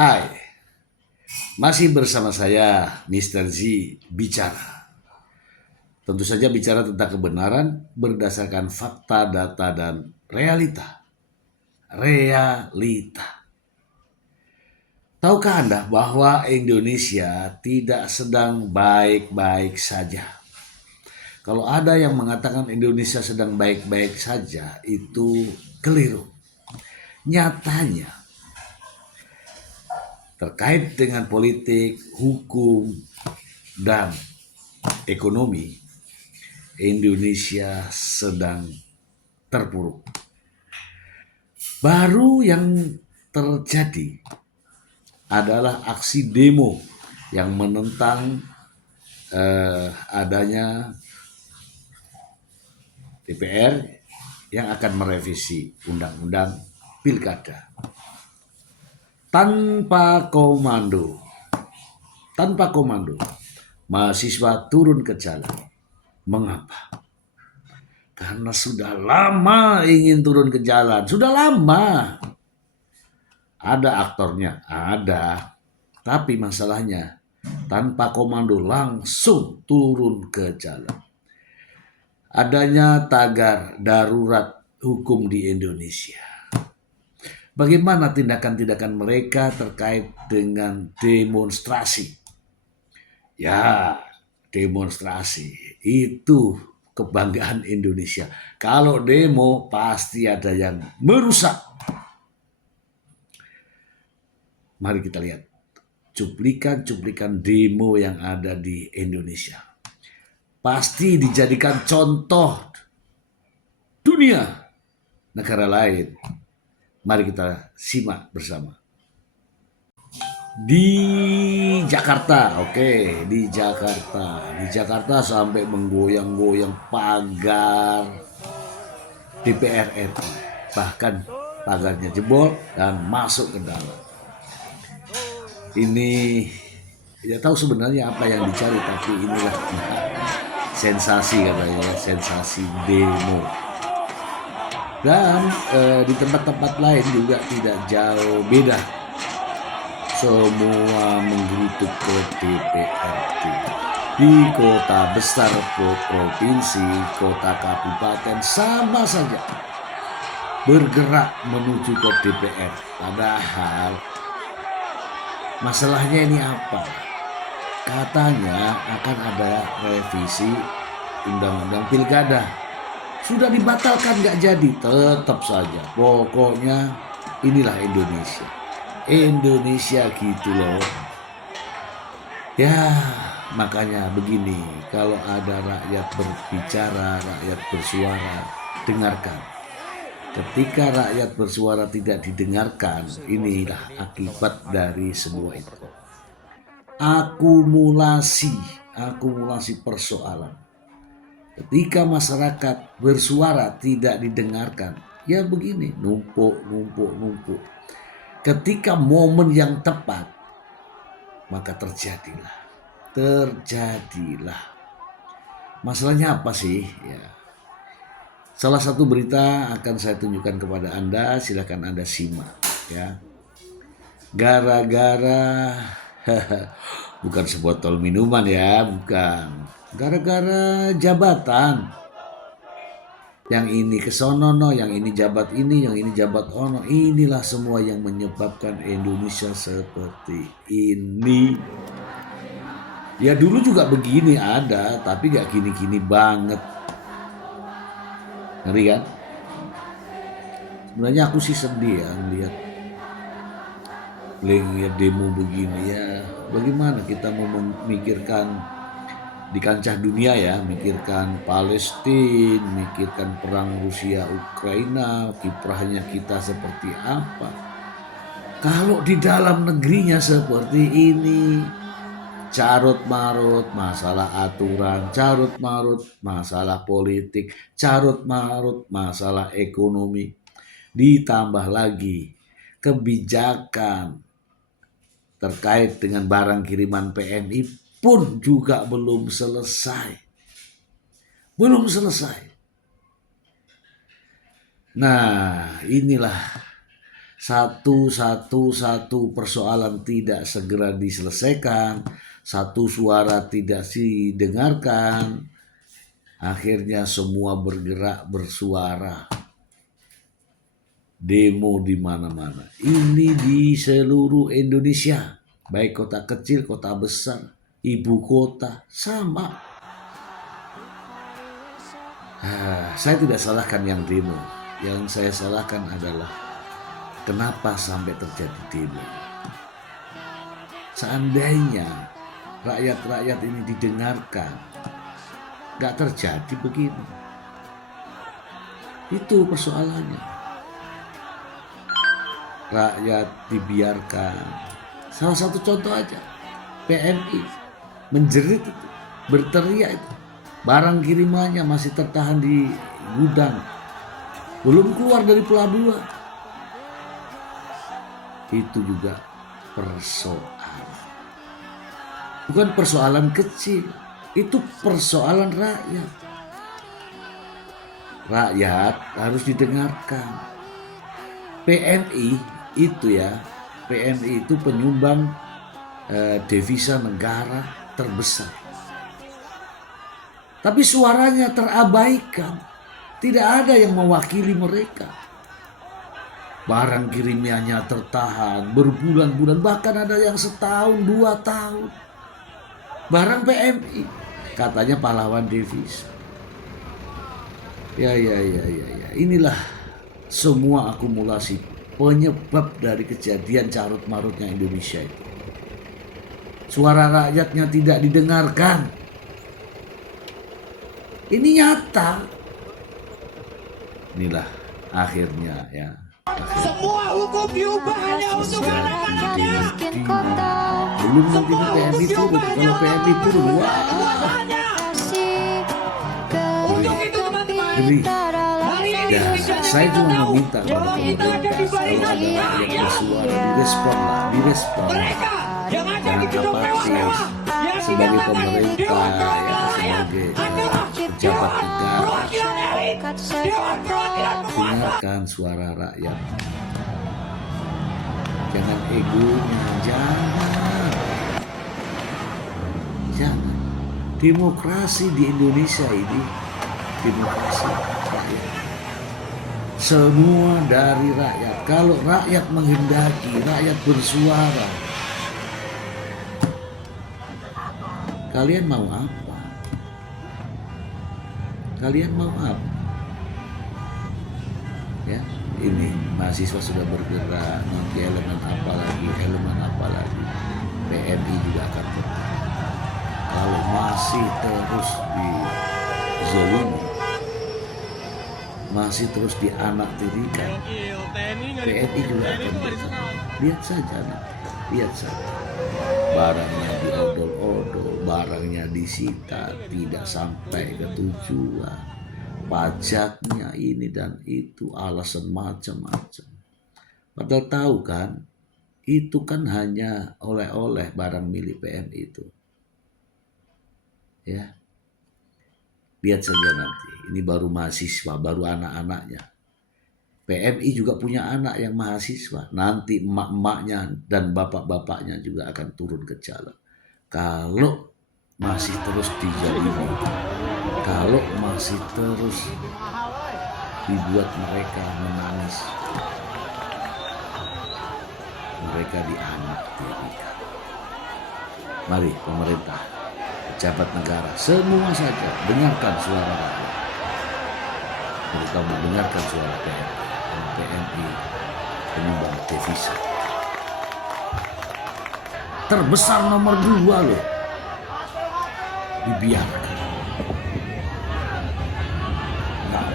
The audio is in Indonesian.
Hai, masih bersama saya Mr. Z bicara. Tentu saja bicara tentang kebenaran berdasarkan fakta, data, dan realita. Realita. Tahukah Anda bahwa Indonesia tidak sedang baik-baik saja? Kalau ada yang mengatakan Indonesia sedang baik-baik saja, itu keliru. Nyatanya, terkait dengan politik, hukum, dan ekonomi, Indonesia sedang terpuruk. Baru yang terjadi adalah aksi demo yang menentang adanya DPR yang akan merevisi undang-undang pilkada. Tanpa komando, mahasiswa turun ke jalan. Mengapa? Karena sudah lama ingin turun ke jalan, sudah lama. Ada aktornya, ada. Tapi masalahnya tanpa komando langsung turun ke jalan. Adanya tagar darurat hukum di Indonesia. Bagaimana tindakan-tindakan mereka terkait dengan demonstrasi? Ya, demonstrasi itu kebanggaan Indonesia. Kalau demo pasti ada yang merusak. Mari kita lihat cuplikan-cuplikan demo yang ada di Indonesia. Pasti dijadikan contoh dunia negara lain. Mari kita simak bersama. Di Jakarta, di Jakarta sampai menggoyang-goyang pagar DPR RI. Bahkan pagarnya jebol dan masuk ke dalam. Ini tidak tahu sebenarnya apa yang dicari, tapi inilah sensasi katanya, sensasi demo. Dan di tempat-tempat lain juga tidak jauh beda. Semua menggerutuk ke DPRD. Di kota besar, provinsi, kota kabupaten sama saja bergerak menuju ke DPR. Padahal masalahnya ini apa? Katanya akan ada revisi undang-undang pilkada. Sudah dibatalkan, nggak jadi, tetap saja. Pokoknya inilah Indonesia. Indonesia gitu loh. Ya, makanya begini, kalau ada rakyat berbicara, rakyat bersuara, dengarkan. Ketika rakyat bersuara tidak didengarkan, inilah akibat dari semua itu. Akumulasi persoalan. Ketika masyarakat bersuara tidak didengarkan, ya begini, numpuk. Ketika momen yang tepat, maka terjadilah. Masalahnya apa sih? Ya. Salah satu berita akan saya tunjukkan kepada Anda, silakan Anda simak ya. Gara-gara bukan sebotol minuman ya, bukan. Gara-gara jabatan. Yang ini kesono, yang ini jabat ini, yang ini jabat ono. Inilah semua yang menyebabkan Indonesia seperti ini. Ya dulu juga begini ada, tapi gak gini-gini banget. Ngeri kan? Sebenarnya aku sih sedih ya melihat demo begini ya. Bagaimana kita mau memikirkan di kancah dunia ya, mikirkan Palestina, mikirkan perang Rusia Ukraina, kiprahnya kita seperti apa. Kalau di dalam negerinya seperti ini, carut marut masalah aturan, carut marut masalah politik, carut marut masalah ekonomi, ditambah lagi kebijakan terkait dengan barang kiriman PMI pun juga belum selesai. Nah, inilah satu persoalan tidak segera diselesaikan, satu suara tidak didengarkan, akhirnya semua bergerak bersuara. Demo di mana-mana. Ini di seluruh Indonesia, baik kota kecil, kota besar, ibu kota, sama. Saya tidak salahkan yang demo. Yang saya salahkan adalah kenapa sampai terjadi demo. Seandainya rakyat-rakyat ini didengarkan, gak terjadi begini. Itu persoalannya. Rakyat dibiarkan. Salah satu contoh aja, PMI menjerit itu, berteriak itu. Barang kirimannya masih tertahan di gudang, belum keluar dari pelabuhan. Itu juga persoalan. Bukan persoalan kecil, itu persoalan rakyat. Rakyat harus didengarkan. PMI itu penyumbang devisa negara terbesar. Tapi suaranya terabaikan. Tidak ada yang mewakili mereka. Barang kirimannya tertahan berbulan-bulan, bahkan ada yang setahun, 2 tahun. Barang PMI, katanya pahlawan devisa. Ya. Inilah semua akumulasi penyebab dari kejadian carut marutnya Indonesia itu. Suara rakyatnya tidak didengarkan. Ini nyata. Inilah akhirnya ya. Semua hukum diubah hanya untuk anak-anak. Belum nanti PMI turun. Kalau PMI turun, wah. Untuk itu teman-teman, Geri. hari ini Ya, saya cuma meminta kepada pemerintah, kalau ada rakyat bersuara, direspon. mereka yang ada Jangan di gedung apatis. mewah-mewah yang Sebagai dinamakan pemerintah, Dewan ya, Perwakilan sebagai adalah pejabat Dewan negara, Perwakilan Elit, Dewan Perwakilan Penguasa. dengarkan suara rakyat. Jangan egonya, jangan. Demokrasi di Indonesia ini, demokrasi rakyat. Semua dari rakyat. Kalau rakyat menghendaki, rakyat bersuara, kalian mau apa? Kalian mau apa? Ya, ini mahasiswa sudah bergerak, nanti elemen apa lagi, PMI juga akan tetap. Kalau masih terus dizolimi, masih terus dianaktirikan, PMI juga akan tetap. Lihat saja nanti, lihat saja. Barangnya diodol-odol, barangnya disita, tidak sampai ke tujuan. Pajaknya ini dan itu, alasan macam-macam. Padahal tahu kan, itu kan hanya oleh-oleh barang milik PMI itu. Ya, lihat saja nanti. Ini baru mahasiswa, baru anak-anaknya. PMI juga punya anak yang mahasiswa. Nanti emak-emaknya dan bapak-bapaknya juga akan turun ke jalan. Kalau masih terus dijadikan, kalau masih terus dibuat mereka menangis, mereka dianaktirikan. Mari pemerintah, pejabat negara, semua saja dengarkan suara rakyat. Terutama dengarkan suara PMI penyumbang devisa terbesar nomor 2 loh, dibiarkan. Nah.